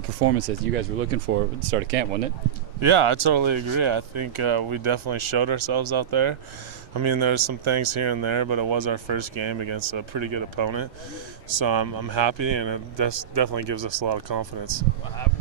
the performance that you guys were looking for at the start of camp, wasn't it? Yeah, I totally agree. I think we definitely showed ourselves out there. I mean, there's some things here and there, but it was our first game against a pretty good opponent. So I'm happy, and it definitely gives us a lot of confidence.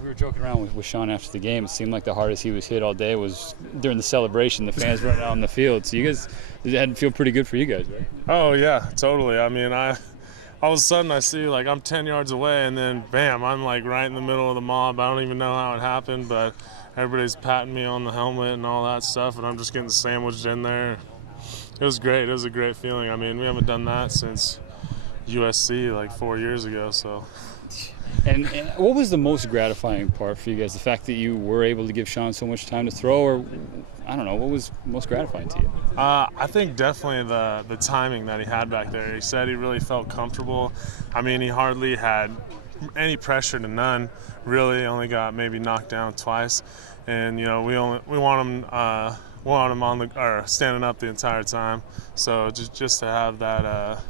We were joking around with Sean after the game. It seemed like the hardest he was hit all day was during the celebration. The fans running out on the field. So you guys, it had to feel pretty good for you guys, right? Oh, yeah, totally. I mean, all of a sudden I see, like, I'm 10 yards away, and then, bam, I'm, like, right in the middle of the mob. I don't even know how it happened, but everybody's patting me on the helmet and all that stuff, and I'm just getting sandwiched in there. It was great. It was a great feeling. I mean, we haven't done that since USC like 4 years ago. So. And what was the most gratifying part for you guys? The fact that you were able to give Sean so much time to throw, or I don't know, what was most gratifying to you? I think definitely the timing that he had back there. He said he really felt comfortable. I mean, he hardly had any pressure to none. Really, only got maybe knocked down twice, and you know we want him. Want him on or standing up the entire time. So just to have that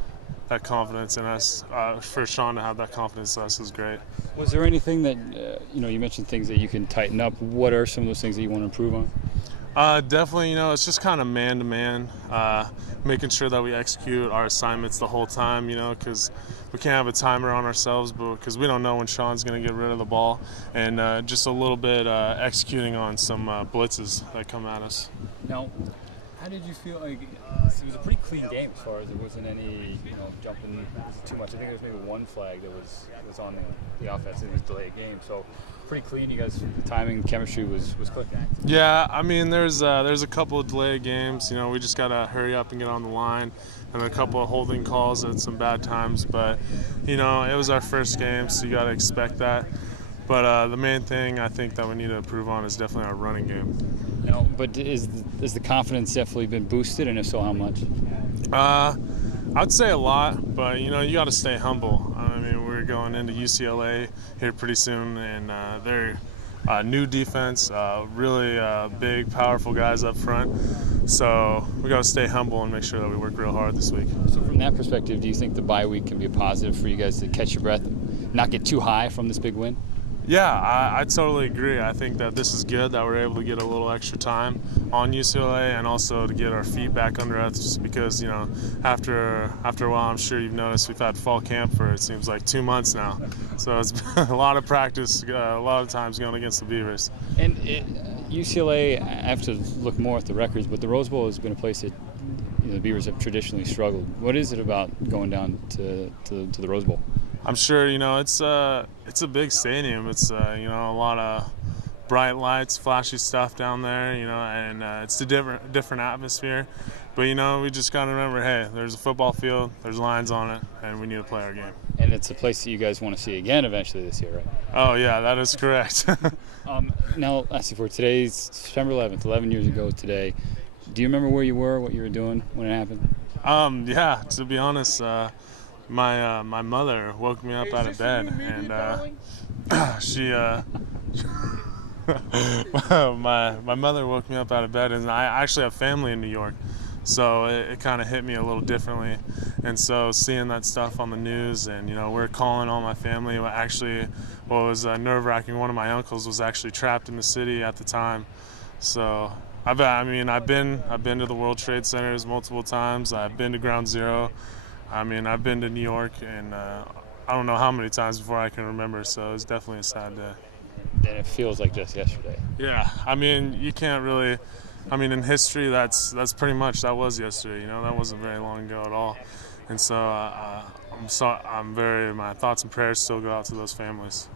confidence in us, for Sean to have that confidence in us is great. Was there anything that you mentioned things that you can tighten up? What are some of those things that you want to improve on? Definitely, it's just kind of man-to-man, making sure that we execute our assignments the whole time, because we can't have a timer on ourselves, but because we don't know when Sean's going to get rid of the ball, and just a little bit executing on some blitzes that come at us. Now, how did you feel? Like, it was a pretty clean game as far as there wasn't any jumping too much. I think there was maybe one flag that was on the offense. It was delayed game, so pretty clean. You guys, the timing, chemistry was clicking. Yeah, I mean, there's a couple of delayed games. We just gotta hurry up and get on the line, and a couple of holding calls at some bad times. But it was our first game, so you gotta expect that. But the main thing I think that we need to improve on is definitely our running game. But is the confidence definitely been boosted, and if so, how much? I'd say a lot, but you got to stay humble. I mean, we're going into UCLA here pretty soon, and they're new defense, really big, powerful guys up front. So we got to stay humble and make sure that we work real hard this week. So from that perspective, do you think the bye week can be a positive for you guys to catch your breath, not get too high from this big win? Yeah, I totally agree. I think that this is good that we're able to get a little extra time on UCLA, and also to get our feet back under us, because after a while, I'm sure you've noticed we've had fall camp for it seems like 2 months now. So it's been a lot of practice, a lot of times going against the Beavers. And UCLA, I have to look more at the records, but the Rose Bowl has been a place that the Beavers have traditionally struggled. What is it about going down to the Rose Bowl? I'm sure it's a big stadium. It's a lot of bright lights, flashy stuff down there. And it's a different atmosphere. But we just gotta remember, hey, there's a football field, there's lines on it, and we need to play our game. And it's a place that you guys want to see again eventually this year, right? Oh yeah, that is correct. Now, lastly, for today's September 11th, 11 years ago today, do you remember where you were, what you were doing when it happened? Yeah, to be honest. My mother woke me up out of bed, and my mother woke me up out of bed, and I actually have family in New York, so it kind of hit me a little differently. And so seeing that stuff on the news, and we're calling all my family. Actually, what was nerve-wracking, one of my uncles was actually trapped in the city at the time. So I've been to the World Trade Centers multiple times. I've been to Ground Zero. I mean, I've been to New York, and I don't know how many times before I can remember, so it's definitely a sad day. And it feels like just yesterday. Yeah, I mean, you can't really, in history, that's pretty much, that was yesterday, that wasn't very long ago at all. And so my thoughts and prayers still go out to those families.